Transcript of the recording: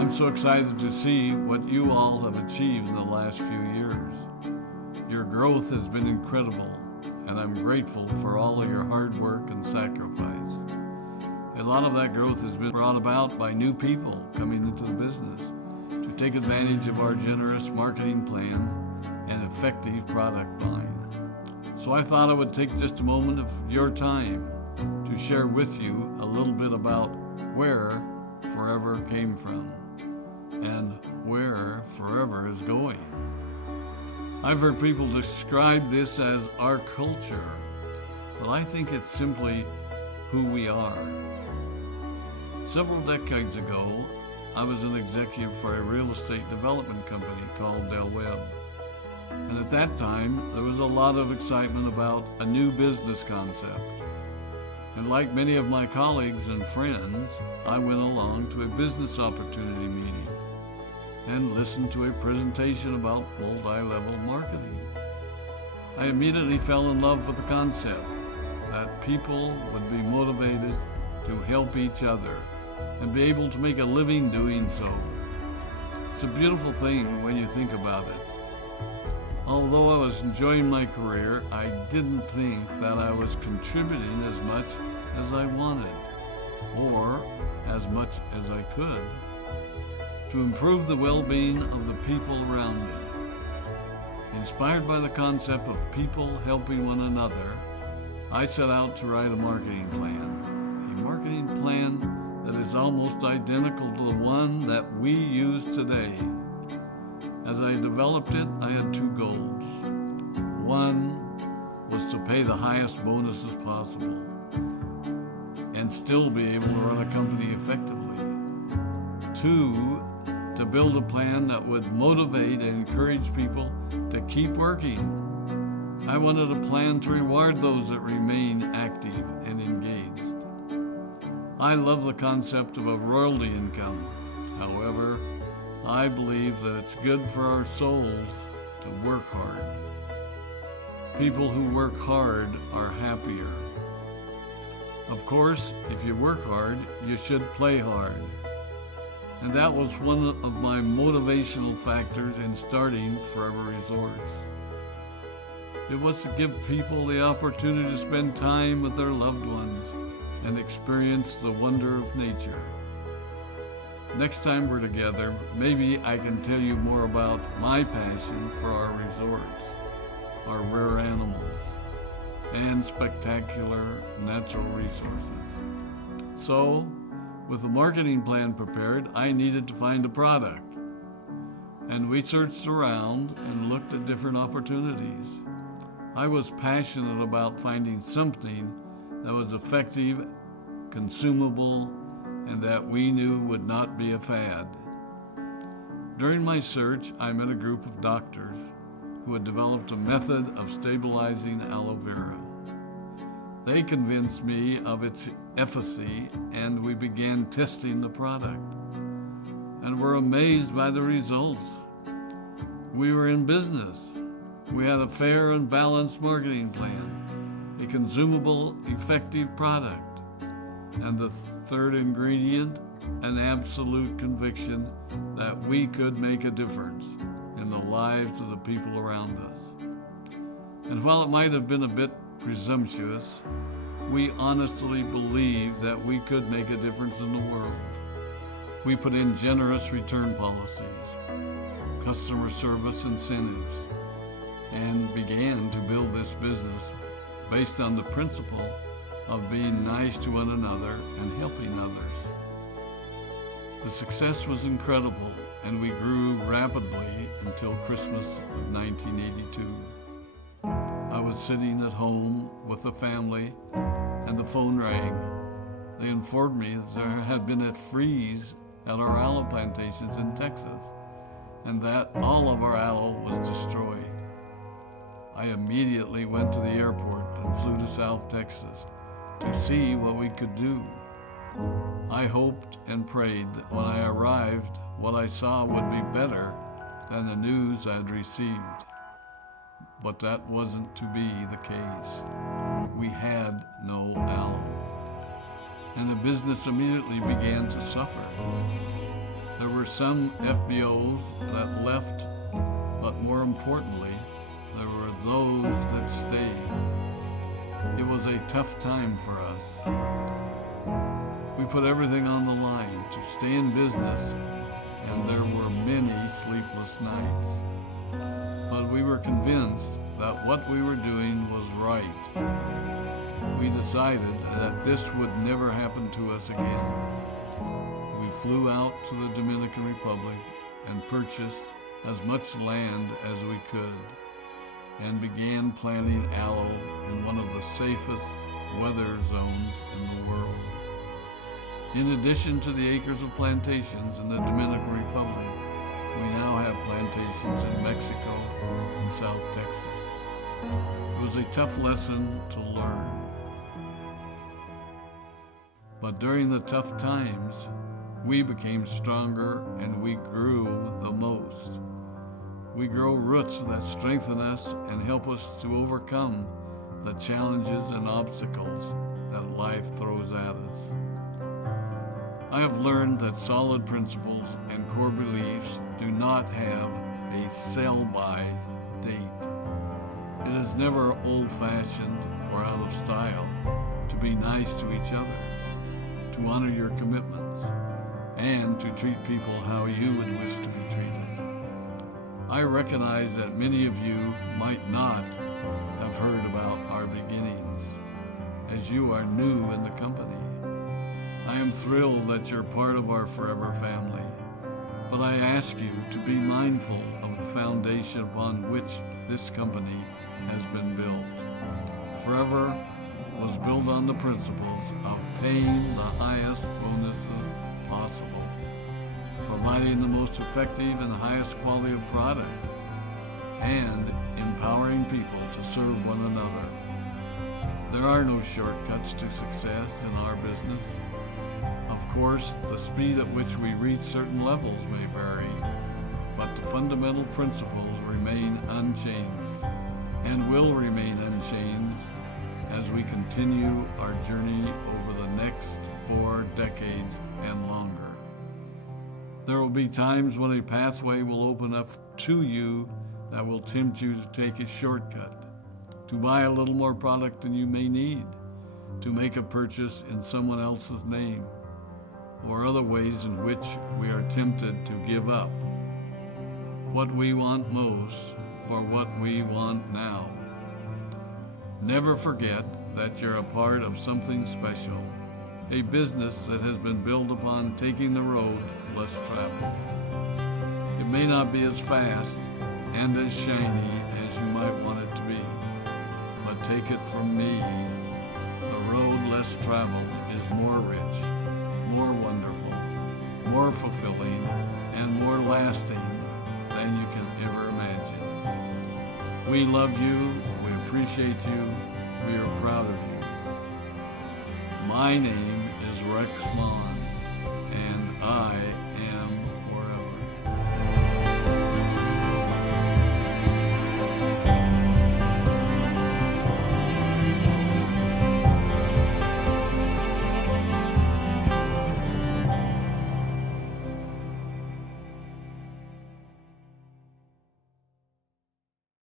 I'm so excited to see what you all have achieved in the last few years. Your growth has been incredible, and I'm grateful for all of your hard work and sacrifice. A lot of that growth has been brought about by new people coming into the business to take advantage of our generous marketing plan and effective product line. So I thought I would take just a moment of your time to share with you a little bit about where Forever came from and where Forever is going. I've heard people describe this as our culture, but I think it's simply who we are. Several decades ago, I was an executive for a real estate development company called Del Webb. And at that time, there was a lot of excitement about a new business concept. And like many of my colleagues and friends, I went along to a business opportunity meeting and listened to a presentation about multi-level marketing. I immediately fell in love with the concept that people would be motivated to help each other and be able to make a living doing so. It's a beautiful thing when you think about it. Although I was enjoying my career, I didn't think that I was contributing as much as I wanted or as much as I could to improve the well-being of the people around me. Inspired by the concept of people helping one another, I set out to write a marketing plan that is almost identical to the one that we use today. As I developed it, I had two goals. One was to pay the highest bonuses possible and still be able to run a company effectively. Two, to build a plan that would motivate and encourage people to keep working. I wanted a plan to reward those that remain active and engaged. I love the concept of a royalty income. However, I believe that it's good for our souls to work hard. People who work hard are happier. Of course, if you work hard, you should play hard. And that was one of my motivational factors in starting Forever Resorts. It was to give people the opportunity to spend time with their loved ones and experience the wonder of nature. Next time we're together, maybe I can tell you more about my passion for our resorts, our rare animals, and spectacular natural resources. So, with the marketing plan prepared, I needed to find a product. And we searched around and looked at different opportunities. I was passionate about finding something that was effective, consumable, and that we knew would not be a fad. During my search, I met a group of doctors who had developed a method of stabilizing aloe vera. They convinced me of its efficacy, and we began testing the product, and were amazed by the results. We were in business. We had a fair and balanced marketing plan, a consumable, effective product, and the third ingredient, an absolute conviction that we could make a difference in the lives of the people around us. And while it might have been a bit presumptuous, we honestly believed that we could make a difference in the world. We put in generous return policies, customer service incentives, and began to build this business based on the principle of being nice to one another and helping others. The success was incredible, and we grew rapidly until Christmas of 1982. I was sitting at home with the family, and the phone rang. They informed me that there had been a freeze at our aloe plantations in Texas, and that all of our aloe was destroyed. I immediately went to the airport and flew to South Texas to see what we could do. I hoped and prayed that when I arrived, what I saw would be better than the news I'd received. But that wasn't to be the case. We had no aloe, and the business immediately began to suffer. There were some FBOs that left, but more importantly, there were those that stayed. It was a tough time for us. We put everything on the line to stay in business, and there were many sleepless nights. But we were convinced that what we were doing was right. We decided that this would never happen to us again. We flew out to the Dominican Republic and purchased as much land as we could and began planting aloe in one of the safest weather zones in the world. In addition to the acres of plantations in the Dominican Republic, we now have plantations in Mexico and South Texas. It was a tough lesson to learn. But during the tough times, we became stronger and we grew the most. We grow roots that strengthen us and help us to overcome the challenges and obstacles that life throws at us. I have learned that solid principles and core beliefs do not have a sell-by date. It is never old-fashioned or out of style to be nice to each other, to honor your commitments, and to treat people how you would wish to be treated. I recognize that many of you might not have heard about our beginnings, as you are new in the company. I am thrilled that you're part of our forever family, but I ask you to be mindful of the foundation upon which this company has been built. Forever was built on the principles of paying the highest bonuses possible, providing the most effective and highest quality of product, and empowering people to serve one another. There are no shortcuts to success in our business. Of course, the speed at which we reach certain levels may vary, but the fundamental principles remain unchanged and will remain unchanged as we continue our journey over the next 4 decades and longer. There will be times when a pathway will open up to you that will tempt you to take a shortcut, to buy a little more product than you may need, to make a purchase in someone else's name, or other ways in which we are tempted to give up what we want most for what we want now. Never forget that you're a part of something special, a business that has been built upon taking the road less traveled. It may not be as fast and as shiny as you might want it to be, but take it from me, the road less traveled is more rich, more wonderful, more fulfilling, and more lasting than you can ever imagine. We love you, we appreciate you, we are proud of you. My name is Rex Maughan, and I am